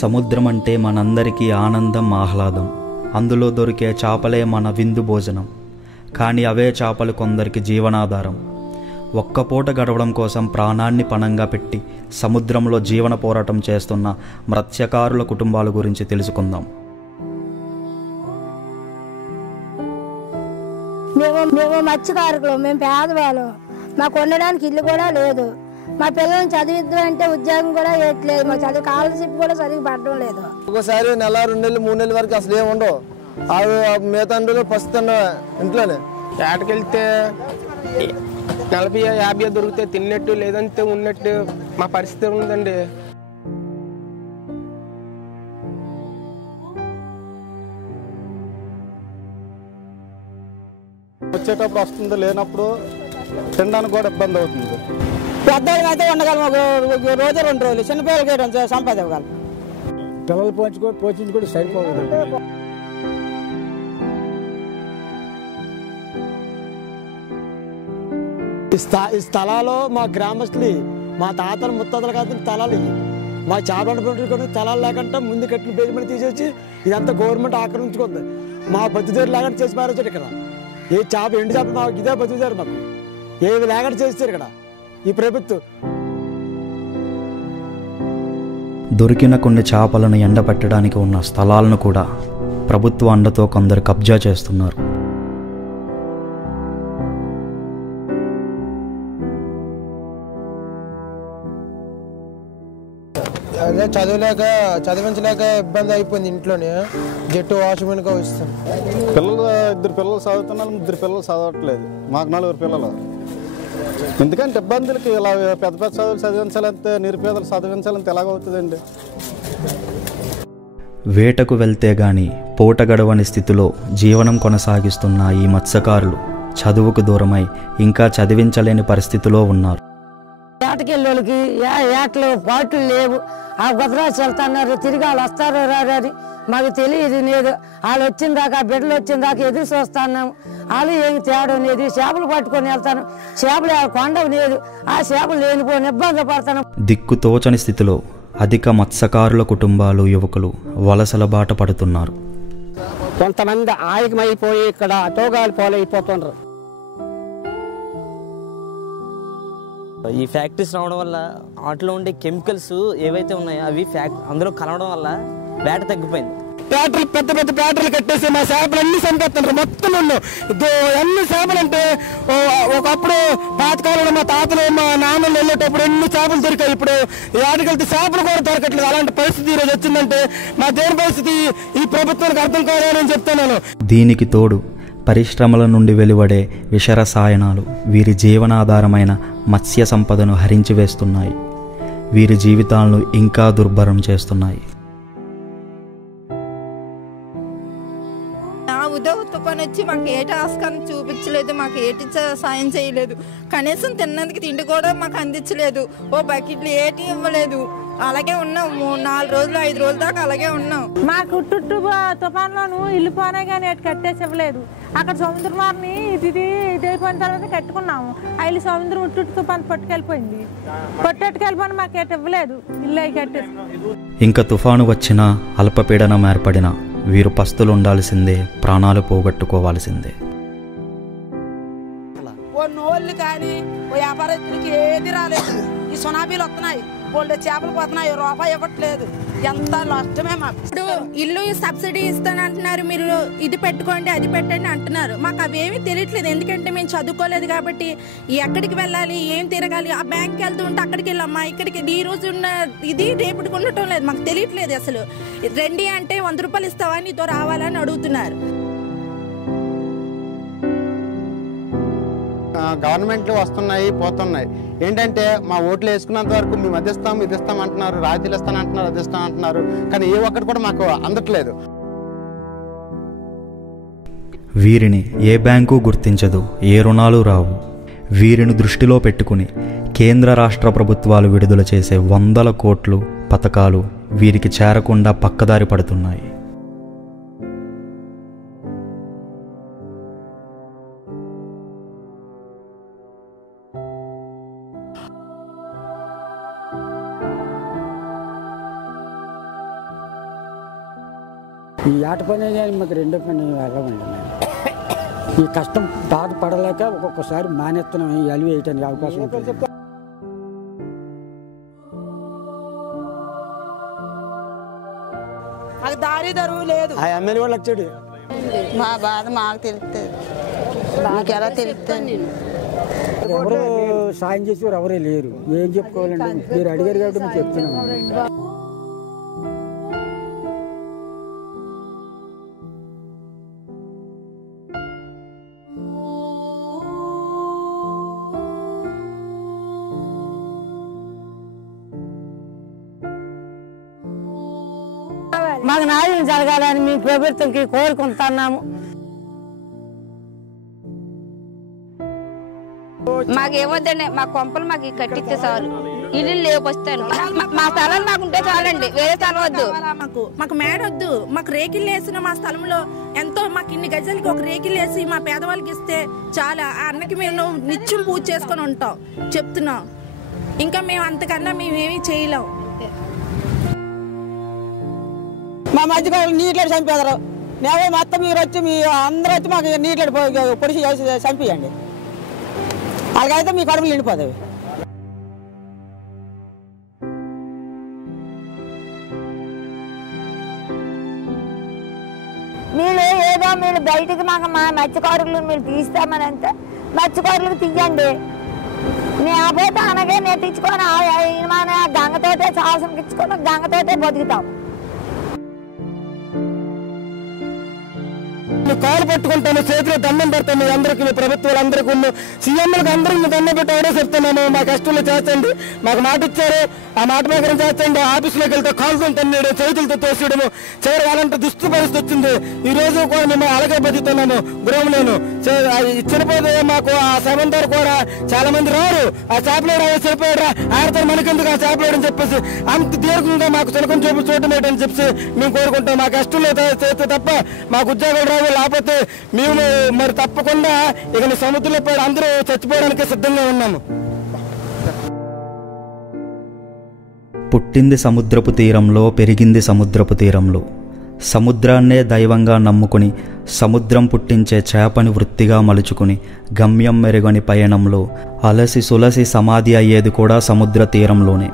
సముద్రం అంటే మనందరికీ ఆనందం, ఆహ్లాదం. అందులో దొరికే చేపలే మన విందు భోజనం. కానీ అవే చేపలు కొందరికి జీవనాధారం. ఒక్క పూట గడవడం కోసం ప్రాణాన్ని పణంగా పెట్టి సముద్రంలో జీవన పోరాటం చేస్తున్న మత్స్యకారుల కుటుంబాల గురించి తెలుసుకుందాం. మేము మత్స్యకారులు, మేము పేదవాళ్ళం. మాకు ఉండడానికి ఇల్లు కూడా లేదు. మా పిల్లల్ని చదివిద్దాం అంటే ఉద్యోగం కూడా వేయట్లేదు. మా చదువు స్కాలర్షిప్ కూడా చదివి పడడం లేదు. ఒకసారి నెల 2 నెలలు 3 నెలల వరకు అసలు ఏమి ఉండవు. మిగతా పస్తున్న ఇంట్లోనే ఏటకెళ్తే 40-50 దొరికితే తిన్నట్టు, లేదంటే ఉన్నట్టు మా పరిస్థితి ఉందండి. వచ్చేటప్పుడు వస్తుంది, లేనప్పుడు తినడానికి కూడా ఇబ్బంది అవుతుంది. పెద్దవాళ్ళకి అయితే ఉండగలం, ఒక రోజు 2 రోజులు. చిన్నపిల్లలకి సంపాద ఇవ్వగలం. పిల్లలు పోషించుకోవడం సరిపోదు. ఈ స్థలాలు మా గ్రామస్తులు, మా తాతలు ముత్తాతలు కాదు స్థలాలు ఇవి. మా చేపలు పెట్టుకుని స్థలాలు లేకుండా ముందు కట్టిన బేస్మెంట్ తీసేసి ఇదంతా గవర్నమెంట్ ఆక్రమించుకుంది. మా బతుకుదేరు లేకుండా చేసి పారేసాడు. ఇక్కడ ఏ చేప ఎండు చేప మాకు ఇదే బతుకుదేరు. మాకు ఏవి లేకుండా చేస్తారు ఇక్కడ ఈ ప్రభుత్వం. దొరికిన కొన్ని చేపలను ఎండబెట్టడానికి ఉన్న స్థలాలను కూడా ప్రభుత్వ అండతో కొందరు కబ్జా చేస్తున్నారు. అదే చదివించలేక ఇబ్బంది అయిపోయింది. ఇంట్లోనే జట్టు వాచ్మెన్గా వస్తాం. పిల్లలు 2 పిల్లలు చదువుతున్నారు, 3 పిల్లలు చదవట్లేదు. మాకు 4 పిల్లలు. ఎందుకంటే ఇబ్బందులకి ఇలా పెద్ద పెద్ద చదువులు చదివించాలంటే, నిరుపేదలు చదివించాలంటే ఎలాగవుతుందండి? వేటకు వెళ్తే గాని పూట గడవని స్థితిలో జీవనం కొనసాగిస్తున్న ఈ మత్స్యకారులు చదువుకు దూరమై ఇంకా చదివించలేని పరిస్థితిలో ఉన్నారు. ఏటకెళ్ళోళ్ళకి ఏటలు పాటలు లేవు. ఆ గుజరాత్ వెళ్తున్నారు, తిరిగి వాళ్ళు వస్తారో రారని మాకు తెలియదు లేదు. వాళ్ళు వచ్చిన దాకా, బిడ్డలు వచ్చిన దాకా ఎదురు చూస్తున్నాము. వాళ్ళు ఏమి తేడా లేదు. చేపలు పట్టుకొని వెళ్తాను, చేపలు కొండ లేదు. ఆ చేపలు లేనిపోని ఇబ్బంది పడతాను. దిక్కుతోచని స్థితిలో అధిక మత్స్యకారుల కుటుంబాలు, యువకులు వలసల బాట పడుతున్నారు. కొంతమంది ఆయకమైపోయి ఇక్కడ అటోగాలు పోలైపోతున్నారు. ఈ ఫ్యాక్టరీస్ రావడం వల్ల వాటిలో ఉండే కెమికల్స్ ఏవైతే ఉన్నాయో అవి అందులో కలవడం వల్ల వేట తగ్గిపోయింది. పెద్ద పెద్ద బ్యాటరీలు కట్టేసి మా చేపలు అన్ని చంపేస్తున్నారు. మొత్తం ఎన్ని చేపలు అంటే ఒకప్పుడు పాతకాలంలో మా తాతలు, మా నాన్నలు వెళ్ళేటప్పుడు ఎన్ని చేపలు దొరికాయి. ఇప్పుడు ఏటకెళ్తే చేపలు కూడా దొరకట్లేదు. అలాంటి పరిస్థితి ఈరోజు వచ్చిందంటే మా దేని పరిస్థితి ఈ ప్రభుత్వానికి అర్థం కాదని చెప్తున్నాను. దీనికి తోడు పరిశ్రమల నుండి వెలువడే విషరసాయనాలు వీరి జీవనాధారమైన మత్స్య సంపదను హరించి వేస్తున్నాయి. వీరి జీవితాలను ఇంకా దుర్భరం చేస్తున్నాయి. తుఫాన్ వచ్చి మాకు ఏటి ఆస్కారం చూపించలేదు, మాకు ఏటి సాయం చేయలేదు. కనీసం తిన్నందుకు తిండి కూడా మాకు అందించలేదు. ఓ బకెట్లు ఏటి ఇవ్వలేదు. అలాగే ఉన్నాం 4 రోజులు 5 రోజుల దాకా అలాగే ఉన్నాం. మాకు చుట్టూ తుఫాన్లోను ఇల్లు పోనే కానీ ఎటు కట్టేసి ఇవ్వలేదు. అక్కడ సముద్రం వారిని ఇది అయిపోయిన తర్వాత కట్టుకున్నాము. ఇల్లు సముద్రం చుట్టూ తుఫాన్ పట్టుకెళ్ళిపోయి మాకు ఎటు ఇవ్వలేదు. ఇల్లు అవి కట్టేసి. ఇంకా తుఫాను వచ్చినా, అల్పపీడనం ఏర్పడినా వీరు పస్తులు ఉండాల్సిందే, ప్రాణాలు పోగొట్టుకోవాల్సిందే. ఓ నోళ్ళు కానీ ఓ వ్యాపారస్తులకి ఏది రాలేదు. ఈ సునామీలు వస్తున్నాయి, బోల్డ్ చేపలు పోతున్నాయి, రూపాయి ఇవ్వట్లేదు. ఎంత నష్టమే మాకు. ఇప్పుడు ఇల్లు సబ్సిడీ ఇస్తానంటున్నారు, మీరు ఇది పెట్టుకోండి అది పెట్టండి అంటున్నారు. మాకు అవేమీ తెలియట్లేదు. ఎందుకంటే మేము చదువుకోలేదు కాబట్టి ఎక్కడికి వెళ్ళాలి, ఏం తిరగాలి. ఆ బ్యాంక్కి వెళ్తూ ఉంటే అక్కడికి వెళ్ళమ్మా, ఇక్కడికి ఈ రోజు ఉన్న ఇది రేపటికి ఉండటం లేదు. మాకు తెలియట్లేదు అసలు. రండి అంటే 100 రూపాయలు ఇస్తావా, నీతో రావాలని అడుగుతున్నారు. గవర్నమెంట్లు వస్తున్నాయి, పోతున్నాయి. ఏంటంటే మా ఓట్లు వేసుకున్నంత వరకు మేము అది ఇస్తాం, ఇది ఇస్తాం అంటున్నారు, రాయితీలు ఇస్తానంటున్నారు, అది ఇస్తాం అంటున్నారు. కానీ ఏ ఒక్కటి కూడా మాకు అందట్లేదు. వీరిని ఏ బ్యాంకు గుర్తించదు, ఏ రుణాలు రావు. వీరిని దృష్టిలో పెట్టుకుని కేంద్ర రాష్ట్ర ప్రభుత్వాలు విడుదల చేసే 100 కోట్లు పథకాలు వీరికి చేరకుండా పక్కదారి పడుతున్నాయి. ఈ ఆట పని కానీ మాకు రెండో పని వెళ్ళమండి. ఈ కష్టం బాధపడలేక ఒక్కొక్కసారి మానేస్తున్నాం, ఈ అలివి వేయటానికి అవకాశం ఉంటుంది. మాకు దారి దరువు లేదు. ఆ ఎమ్మెల్యే వాళ్ళు వచ్చాడు. మా బాధ మాకు తెలుస్తుంది, మీకు ఎలా తెలుస్తుంది? ఎవరు సాయం చేసేవారు ఎవరే లేరు. ఏం చెప్పుకోవాలండి, మీరు అడిగారు కాబట్టి నేను చెప్తున్నాను. మాకు న్యాయం జరగాలని మీ ప్రభుత్వంకి కోరుకుంటున్నాము. మాకేమొద్దండి, మా కొంపలు మాకు కట్టిస్తే చాలు. ఇల్లు లేవు వస్తాను, మా స్థలం మాకుంటే చాలండి, వేరే స్థలం వద్దు. మాకు మేడ వద్దు, మాకు రేకిళ్ళు వేసిన మా స్థలంలో ఎంతో మాకు ఇన్ని గజాలకి ఒక రేకిళ్ళు వేసి మా పేదవాళ్ళకి ఇస్తే చాలా. ఆ అన్నకి మేము నిత్యం పూజ చేసుకొని ఉంటాం చెప్తున్నాం. ఇంకా మేము అంతకన్నా మేమేమీ చేయలేం. మా మధ్య నీటిలో చంపేదారు. నేనే మొత్తం మీరు వచ్చి మీ అందరూ వచ్చి మాకు నీటిలో పొడిచి చంపియండి. అలాగైతే మీ కడుపులు నిండిపోతాయి. మీరు ఏదో మీరు బయటికి మాకు మా మత్స్యకారులు మీరు తీస్తామని అంటే మత్స్యకారులకు తీయండి. లేకపోతే అనగే నెట్టించుకొని మన గంగతోటే సాహసం ఇచ్చుకొని గంగతోటే బతుకుతాం. కాలు పట్టుకుంటాను, చేతిలో దండం పెడతాను. అందరికీ మీ ప్రభుత్వాలందరికీ సీఎంలకు అందరికీ దండం పెట్టాడే చెప్తున్నాము. మా కష్టంలో చేస్తండి, మాకు మాట ఇచ్చారు, ఆ మాట ప్రకారం చేస్తండి. ఆఫీసులోకి వెళ్తే కాలుతో తన్నాడు, చేతులతో తోసేయడము, చివరి అలాంటి దుస్థ పరిస్థితి వచ్చింది. ఈ రోజు కూడా మేము అలాగే బతుకుతున్నాము. గృహంలోను చనిపోతే మాకు ఆ సమంతారు కూడా చాలా మంది రారు. ఆ చేపలేడు చనిపోయాడు, ఆడతారు మనకెందుకు ఆ చేపలేడు అని చెప్పేసి అంత దీర్ఘంగా మాకు చిలకం చూపు చూడటం ఏంటని చెప్పి మేము కోరుకుంటాం. మా కష్టంలో చేస్తే తప్ప మాకు ఉద్యోగాలు రావు. లేకపోతే మేము మరి తప్పకుండా ఇక సముద్రంలో పడి అందరూ చచ్చిపోవడానికి సిద్ధంగా ఉన్నాము. పుట్టింది సముద్రపు తీరంలో, పెరిగింది సముద్రపు తీరంలో. సముద్రాన్నే దైవంగా నమ్ముకుని సముద్రం పుట్టించే చేపని వృత్తిగా మలుచుకుని గమ్యం మెరుగని పయనంలో అలసి సులసి సమాధి అయ్యేది కూడా సముద్ర తీరంలోనే.